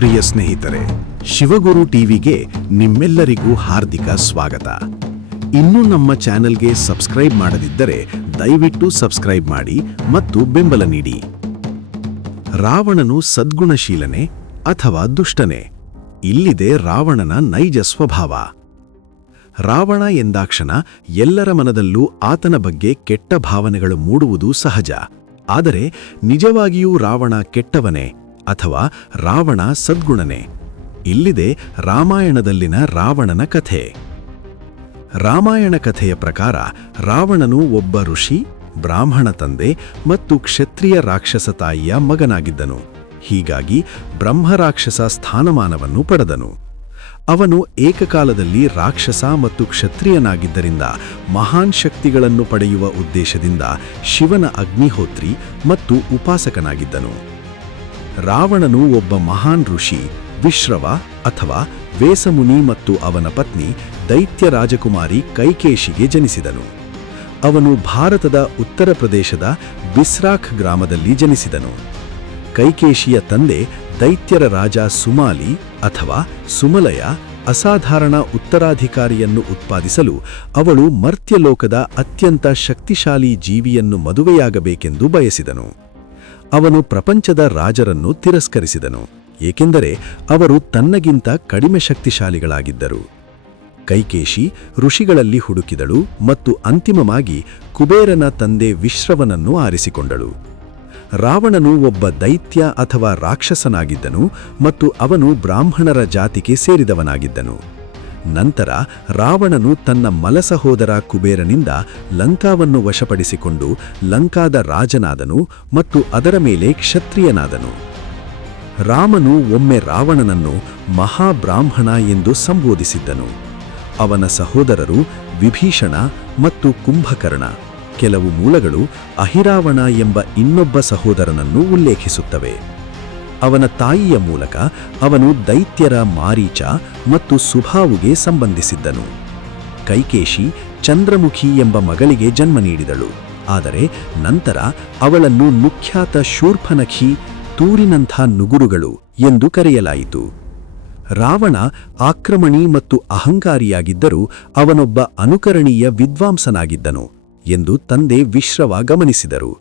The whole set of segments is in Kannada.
ಪ್ರಿಯ ಸ್ನೇಹಿತರೆ, ಶಿವಗುರು ಟಿವಿಗೆ ನಿಮ್ಮೆಲ್ಲರಿಗೂ ಹಾರ್ದಿಕ ಸ್ವಾಗತ. ಇನ್ನೂ ನಮ್ಮ ಚಾನೆಲ್ಗೆ ಸಬ್ಸ್ಕ್ರೈಬ್ ಮಾಡದಿದ್ದರೆ ದಯವಿಟ್ಟು ಸಬ್ಸ್ಕ್ರೈಬ್ ಮಾಡಿ ಮತ್ತು ಬೆಂಬಲ ನೀಡಿ. ರಾವಣನು ಸದ್ಗುಣಶೀಲನೆ ಅಥವಾ ದುಷ್ಟನೆ? ಇಲ್ಲಿದೆ ರಾವಣನ ನೈಜ ಸ್ವಭಾವ. ರಾವಣ ಎಂದಾಕ್ಷಣ ಎಲ್ಲರ ಮನದಲ್ಲೂ ಆತನ ಬಗ್ಗೆ ಕೆಟ್ಟ ಭಾವನೆಗಳು ಮೂಡುವುದು ಸಹಜ. ಆದರೆ ನಿಜವಾಗಿಯೂ ರಾವಣ ಕೆಟ್ಟವನೇ ಅಥವಾ ರಾವಣ ಸದ್ಗುಣನೇ? ಇಲ್ಲಿದೆ ರಾಮಾಯಣದಲ್ಲಿನ ರಾವಣನ ಕಥೆ. ರಾಮಾಯಣ ಕಥೆಯ ಪ್ರಕಾರ ರಾವಣನು ಒಬ್ಬ ಋಷಿ, ಬ್ರಾಹ್ಮಣ ತಂದೆ ಮತ್ತು ಕ್ಷತ್ರಿಯ ರಾಕ್ಷಸ ತಾಯಿಯ ಮಗನಾಗಿದ್ದನು. ಹೀಗಾಗಿ ಬ್ರಹ್ಮರಾಕ್ಷಸ ಸ್ಥಾನಮಾನವನ್ನು ಪಡೆದನು. ಅವನು ಏಕಕಾಲದಲ್ಲಿ ರಾಕ್ಷಸ ಮತ್ತು ಕ್ಷತ್ರಿಯನಾಗಿದ್ದರಿಂದ ಮಹಾನ್ ಶಕ್ತಿಗಳನ್ನು ಪಡೆಯುವ ಉದ್ದೇಶದಿಂದ ಶಿವನ ಅಗ್ನಿಹೋತ್ರಿ ಮತ್ತು ಉಪಾಸಕನಾಗಿದ್ದನು. ರಾವಣನು ಒಬ್ಬ ಮಹಾನ್ ಋಷಿ ವಿಶ್ರವ ಅಥವಾ ವೇಸಮುನಿ ಮತ್ತು ಅವನ ಪತ್ನಿ ದೈತ್ಯ ರಾಜಕುಮಾರಿ ಕೈಕೇಶಿಗೆ ಜನಿಸಿದನು. ಅವನು ಭಾರತದ ಉತ್ತರ ಪ್ರದೇಶದ ಬಿಸ್ರಾಖ್ ಗ್ರಾಮದಲ್ಲಿ ಜನಿಸಿದನು. ಕೈಕೇಶಿಯ ತಂದೆ ದೈತ್ಯರ ರಾಜ ಸುಮಾಲಿ ಅಥವಾ ಸುಮಲಯ ಅಸಾಧಾರಣ ಉತ್ತರಾಧಿಕಾರಿಯನ್ನು ಉತ್ಪಾದಿಸಲು ಅವಳು ಮರ್ತ್ಯಲೋಕದ ಅತ್ಯಂತ ಶಕ್ತಿಶಾಲಿ ಜೀವಿಯನ್ನು ಮದುವೆಯಾಗಬೇಕೆಂದು ಬಯಸಿದನು. ಅವನು ಪ್ರಪಂಚದ ರಾಜರನ್ನು ತಿರಸ್ಕರಿಸಿದನು, ಏಕೆಂದರೆ ಅವರು ತನ್ನಗಿಂತ ಕಡಿಮೆ ಶಕ್ತಿಶಾಲಿಗಳಾಗಿದ್ದರು. ಕೈಕೇಶಿ ಋಷಿಗಳಲ್ಲಿ ಹುಡುಕಿದಳು ಮತ್ತು ಅಂತಿಮವಾಗಿ ಕುಬೇರನ ತಂದೆ ವಿಶ್ರವನನ್ನು ಆರಿಸಿಕೊಂಡಳು. ರಾವಣನು ಒಬ್ಬ ದೈತ್ಯ ಅಥವಾ ರಾಕ್ಷಸನಾಗಿದ್ದನು ಮತ್ತು ಅವನು ಬ್ರಾಹ್ಮಣರ ಜಾತಿಗೆ ಸೇರಿದವನಾಗಿದ್ದನು. ನಂತರ ರಾವಣನು ತನ್ನ ಮಲಸಹೋದರ ಕುಬೇರನಿಂದ ಲಂಕಾವನ್ನು ವಶಪಡಿಸಿಕೊಂಡು ಲಂಕಾದ ರಾಜನಾದನು ಮತ್ತು ಅದರ ಮೇಲೆ ಕ್ಷತ್ರಿಯನಾದನು. ರಾಮನು ಒಮ್ಮೆ ರಾವಣನನ್ನು ಮಹಾಬ್ರಾಹ್ಮಣ ಎಂದು ಸಂಬೋಧಿಸಿದ್ದನು. ಅವನ ಸಹೋದರರು ವಿಭೀಷಣ ಮತ್ತು ಕುಂಭಕರ್ಣ. ಕೆಲವು ಮೂಲಗಳು ಅಹಿರಾವಣ ಎಂಬ ಇನ್ನೊಬ್ಬ ಸಹೋದರನನ್ನು ಉಲ್ಲೇಖಿಸುತ್ತವೆ. ಅವನ ತಾಯಿಯ ಮೂಲಕ ಅವನು ದೈತ್ಯರ ಮಾರೀಚ ಮತ್ತು ಸುಭಾವುಗೆ ಸಂಬಂಧಿಸಿದ್ದನು. ಕೈಕೇಶಿ ಚಂದ್ರಮುಖಿ ಎಂಬ ಮಗಳಿಗೆ ಜನ್ಮ ನೀಡಿದಳು. ಆದರೆ ನಂತರ ಅವಳನ್ನು ಮುಖ್ಯಾತ ಶೂರ್ಪನಖಿ, ತೂರಿನಂಥ ನುಗುರುಗಳು ಎಂದು ಕರೆಯಲಾಯಿತು. ರಾವಣ ಆಕ್ರಮಣಿ ಮತ್ತು ಅಹಂಕಾರಿಯಾಗಿದ್ದರೂ ಅವನೊಬ್ಬ ಅನುಕರಣೀಯ ವಿದ್ವಾಂಸನಾಗಿದ್ದನು ಎಂದು ತಂದೆ ವಿಶ್ರವ ಗಮನಿಸಿದರು.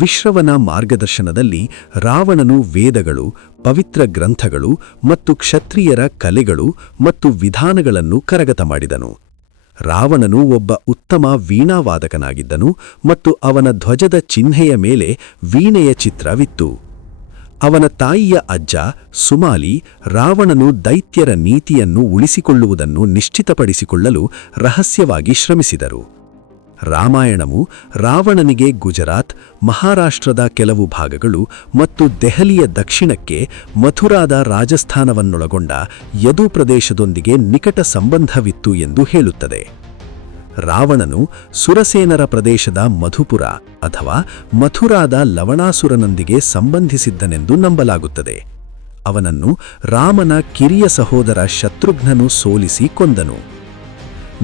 ವಿಶ್ರವನ ಮಾರ್ಗದರ್ಶನದಲ್ಲಿ ರಾವಣನು ವೇದಗಳು, ಪವಿತ್ರ ಗ್ರಂಥಗಳು ಮತ್ತು ಕ್ಷತ್ರಿಯರ ಕಲೆಗಳು ಮತ್ತು ವಿಧಾನಗಳನ್ನು ಕರಗತ ಮಾಡಿದನು. ರಾವಣನು ಒಬ್ಬ ಉತ್ತಮ ವೀಣಾವಾದಕನಾಗಿದ್ದನು ಮತ್ತು ಅವನ ಧ್ವಜದ ಚಿಹ್ನೆಯ ಮೇಲೆ ವೀಣೆಯ ಚಿತ್ರವಿತ್ತು. ಅವನ ತಾಯಿಯ ಅಜ್ಜ ಸುಮಾಲಿ ರಾವಣನು ದೈತ್ಯರ ನೀತಿಯನ್ನು ಉಳಿಸಿಕೊಳ್ಳುವುದನ್ನು ನಿಶ್ಚಿತಪಡಿಸಿಕೊಳ್ಳಲು ರಹಸ್ಯವಾಗಿ ಶ್ರಮಿಸಿದರು. ರಾಮಾಯಣವು ರಾವಣನಿಗೆ ಗುಜರಾತ್, ಮಹಾರಾಷ್ಟ್ರದ ಕೆಲವು ಭಾಗಗಳು ಮತ್ತು ದೆಹಲಿಯ ದಕ್ಷಿಣಕ್ಕೆ ಮಥುರಾದ ರಾಜಸ್ಥಾನವನ್ನೊಳಗೊಂಡ ಯದು ಪ್ರದೇಶದೊಂದಿಗೆ ನಿಕಟ ಸಂಬಂಧವಿತ್ತು ಎಂದು ಹೇಳುತ್ತದೆ. ರಾವಣನು ಸುರಸೇನರ ಪ್ರದೇಶದ ಮಧುಪುರ ಅಥವಾ ಮಥುರಾದ ಲವಣಾಸುರನೊಂದಿಗೆ ಸಂಬಂಧಿಸಿದ್ದನೆಂದು ನಂಬಲಾಗುತ್ತದೆ. ಅವನನ್ನು ರಾಮನ ಕಿರಿಯ ಸಹೋದರ ಶತ್ರುಘ್ನನು ಸೋಲಿಸಿ ಕೊಂದನು.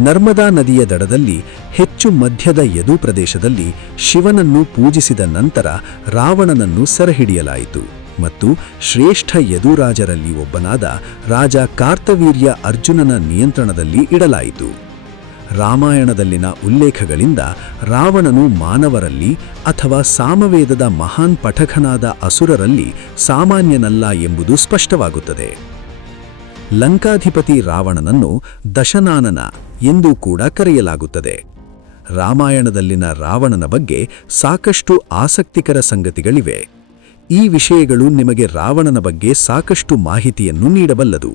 ನರ್ಮದಾ ನದಿಯ ದಡದಲ್ಲಿ ಹೆಚ್ಚು ಮಧ್ಯದ ಯದು ಪ್ರದೇಶದಲ್ಲಿ ಶಿವನನ್ನು ಪೂಜಿಸಿದ ನಂತರ ರಾವಣನನ್ನು ಸೆರೆಹಿಡಿಯಲಾಯಿತು ಮತ್ತು ಶ್ರೇಷ್ಠ ಯದುರಾಜರಲ್ಲಿ ಒಬ್ಬನಾದ ರಾಜ ಕಾರ್ತವೀರ್ಯ ಅರ್ಜುನನ ನಿಯಂತ್ರಣದಲ್ಲಿ ಇಡಲಾಯಿತು. ರಾಮಾಯಣದಲ್ಲಿನ ಉಲ್ಲೇಖಗಳಿಂದ ರಾವಣನು ಮಾನವರಲ್ಲಿ ಅಥವಾ ಸಾಮವೇದದ ಮಹಾನ್ ಪಠಕನಾದ ಅಸುರರಲ್ಲಿ ಸಾಮಾನ್ಯನಲ್ಲ ಎಂಬುದು ಸ್ಪಷ್ಟವಾಗುತ್ತದೆ. ಲಂಕಾಧಿಪತಿ ರಾವಣನನ್ನು ದಶನಾನನ ಎಂದೂ ಕೂಡ ಕರೆಯಲಾಗುತ್ತದೆ. ರಾಮಾಯಣದಲ್ಲಿನ ರಾವಣನ ಬಗ್ಗೆ ಸಾಕಷ್ಟು ಆಸಕ್ತಿಕರ ಸಂಗತಿಗಳಿವೆ. ಈ ವಿಷಯಗಳು ನಿಮಗೆ ರಾವಣನ ಬಗ್ಗೆ ಸಾಕಷ್ಟು ಮಾಹಿತಿಯನ್ನು ನೀಡಬಲ್ಲದು.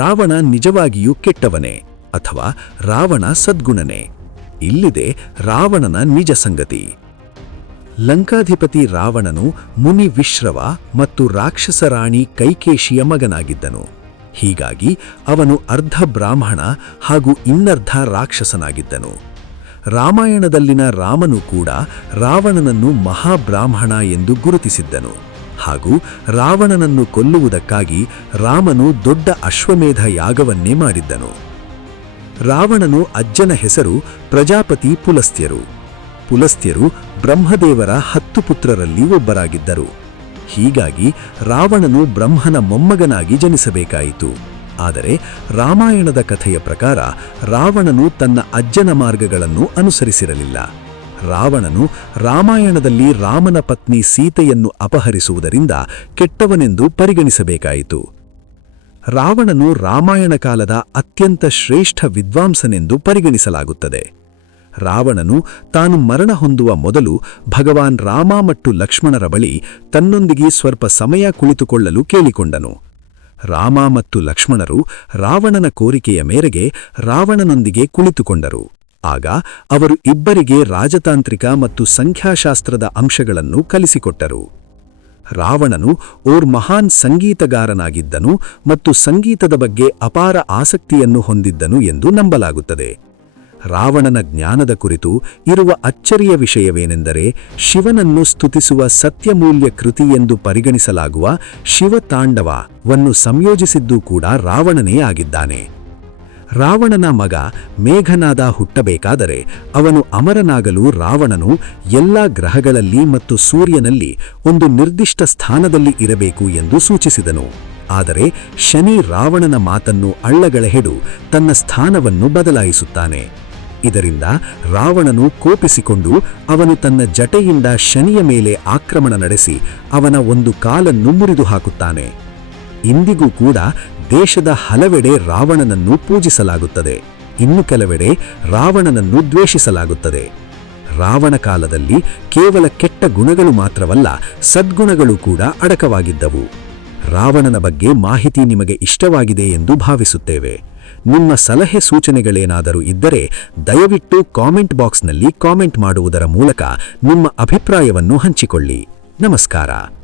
ರಾವಣ ನಿಜವಾಗಿಯೂ ಕೆಟ್ಟವನೇ ಅಥವಾ ರಾವಣ ಸದ್ಗುಣನೇ? ಇಲ್ಲಿದೆ ರಾವಣನ ನಿಜ ಸಂಗತಿ. ಲಂಕಾಧಿಪತಿ ರಾವಣನು ಮುನಿ ವಿಶ್ರವ ಮತ್ತು ರಾಕ್ಷಸ ರಾಣಿ ಕೈಕೇಶಿಯ ಮಗನಾಗಿದ್ದನು. ಹೀಗಾಗಿ ಅವನು ಅರ್ಧ ಬ್ರಾಹ್ಮಣ ಹಾಗೂ ಇನ್ನರ್ಧ ರಾಕ್ಷಸನಾಗಿದ್ದನು. ರಾಮಾಯಣದಲ್ಲಿನ ರಾಮನು ಕೂಡ ರಾವಣನನ್ನು ಮಹಾಬ್ರಾಹ್ಮಣ ಎಂದು ಗುರುತಿಸಿದ್ದನು ಹಾಗೂ ರಾವಣನನ್ನು ಕೊಲ್ಲುವುದಕ್ಕಾಗಿ ರಾಮನು ದೊಡ್ಡ ಅಶ್ವಮೇಧ ಯಾಗವನ್ನೇ ಮಾಡಿದ್ದನು. ರಾವಣನು ಅಜ್ಜನ ಹೆಸರು ಪ್ರಜಾಪತಿ ಪುಲಸ್ತ್ಯರು. ಪುಲಸ್ತ್ಯರು ಬ್ರಹ್ಮದೇವರ 10 ಪುತ್ರರಲ್ಲಿ ಒಬ್ಬರಾಗಿದ್ದರು. ಹೀಗಾಗಿ ರಾವಣನು ಬ್ರಹ್ಮನ ಮೊಮ್ಮಗನಾಗಿ ಜನಿಸಬೇಕಾಯಿತು. ಆದರೆ ರಾಮಾಯಣದ ಕಥೆಯ ಪ್ರಕಾರ ರಾವಣನು ತನ್ನ ಅಜ್ಜನ ಮಾರ್ಗಗಳನ್ನು ಅನುಸರಿಸಿರಲಿಲ್ಲ. ರಾವಣನು ರಾಮಾಯಣದಲ್ಲಿ ರಾಮನ ಪತ್ನಿ ಸೀತೆಯನ್ನು ಅಪಹರಿಸುವುದರಿಂದ ಕೆಟ್ಟವನೆಂದು ಪರಿಗಣಿಸಬೇಕಾಯಿತು. ರಾವಣನು ರಾಮಾಯಣ ಕಾಲದ ಅತ್ಯಂತ ಶ್ರೇಷ್ಠ ವಿದ್ವಾಂಸನೆಂದು ಪರಿಗಣಿಸಲಾಗುತ್ತದೆ. ರಾವಣನು ತಾನು ಮರಣ ಹೊಂದುವ ಮೊದಲು ಭಗವಾನ್ ರಾಮ ಮತ್ತು ಲಕ್ಷ್ಮಣರ ಬಳಿ ತನ್ನೊಂದಿಗೆ ಸ್ವಲ್ಪ ಸಮಯ ಕುಳಿತುಕೊಳ್ಳಲು ಕೇಳಿಕೊಂಡನು. ರಾಮ ಮತ್ತು ಲಕ್ಷ್ಮಣರು ರಾವಣನ ಕೋರಿಕೆಯ ಮೇರೆಗೆ ರಾವಣನೊಂದಿಗೆ ಕುಳಿತುಕೊಂಡರು. ಆಗ ಅವರು ಇಬ್ಬರಿಗೆ ರಾಜತಾಂತ್ರಿಕ ಮತ್ತು ಸಂಖ್ಯಾಶಾಸ್ತ್ರದ ಅಂಶಗಳನ್ನು ಕಲಿಸಿಕೊಟ್ಟರು. ರಾವಣನು ಮಹಾನ್ ಸಂಗೀತಗಾರನಾಗಿದ್ದನು ಮತ್ತು ಸಂಗೀತದ ಬಗ್ಗೆ ಅಪಾರ ಆಸಕ್ತಿಯನ್ನು ಹೊಂದಿದ್ದನು ಎಂದು ನಂಬಲಾಗುತ್ತದೆ. ರಾವಣನ ಜ್ಞಾನದ ಕುರಿತು ಇರುವ ಅಚ್ಚರಿಯ ವಿಷಯವೇನೆಂದರೆ, ಶಿವನನ್ನು ಸ್ತುತಿಸುವ ಸತ್ಯಮೂಲ್ಯ ಕೃತಿ ಎಂದು ಪರಿಗಣಿಸಲಾಗುವ ಶಿವತಾಂಡವವನ್ನು ಸಂಯೋಜಿಸಿದ್ದೂ ಕೂಡ ರಾವಣನೇ ಆಗಿದ್ದಾನೆ. ರಾವಣನ ಮಗ ಮೇಘನಾದ ಹುಟ್ಟಬೇಕಾದರೆ ಅವನು ಅಮರನಾಗಲು ರಾವಣನು ಎಲ್ಲ ಗ್ರಹಗಳಲ್ಲಿ ಮತ್ತು ಸೂರ್ಯನಲ್ಲಿ ಒಂದು ನಿರ್ದಿಷ್ಟ ಸ್ಥಾನದಲ್ಲಿ ಇರಬೇಕು ಎಂದು ಸೂಚಿಸಿದನು. ಆದರೆ ಶನಿ ರಾವಣನ ಮಾತನ್ನು ಅಳ್ಳಗಳೆಹೆಡು ತನ್ನ ಸ್ಥಾನವನ್ನು ಬದಲಾಯಿಸುತ್ತಾನೆ. ಇದರಿಂದ ರಾವಣನು ಕೋಪಿಸಿಕೊಂಡು ಅವನು ತನ್ನ ಜಟೆಯಿಂದ ಶನಿಯ ಮೇಲೆ ಆಕ್ರಮಣ ನಡೆಸಿ ಅವನ ಒಂದು ಕಾಲನ್ನು ಮುರಿದು ಹಾಕುತ್ತಾನೆ. ಇಂದಿಗೂ ಕೂಡ ದೇಶದ ಹಲವೆಡೆ ರಾವಣನನ್ನು ಪೂಜಿಸಲಾಗುತ್ತದೆ. ಇನ್ನು ಕೆಲವೆಡೆ ರಾವಣನನ್ನು ದ್ವೇಷಿಸಲಾಗುತ್ತದೆ. ರಾವಣ ಕಾಲದಲ್ಲಿ ಕೇವಲ ಕೆಟ್ಟ ಗುಣಗಳು ಮಾತ್ರವಲ್ಲ, ಸದ್ಗುಣಗಳು ಕೂಡ ಅಡಕವಾಗಿದ್ದವು. ರಾವಣನ ಬಗ್ಗೆ ಮಾಹಿತಿ ನಿಮಗೆ ಇಷ್ಟವಾಗಿದೆ ಎಂದು ಭಾವಿಸುತ್ತೇವೆ. ನಿಮ್ಮ ಸಲಹೆ ಸೂಚನೆಗಳೇನಾದರೂ ಇದ್ದರೆ ದಯವಿಟ್ಟು ಕಾಮೆಂಟ್ ಬಾಕ್ಸ್ನಲ್ಲಿ ಕಾಮೆಂಟ್ ಮಾಡುವುದರ ಮೂಲಕ ನಿಮ್ಮ ಅಭಿಪ್ರಾಯವನ್ನು ಹಂಚಿಕೊಳ್ಳಿ. ನಮಸ್ಕಾರ.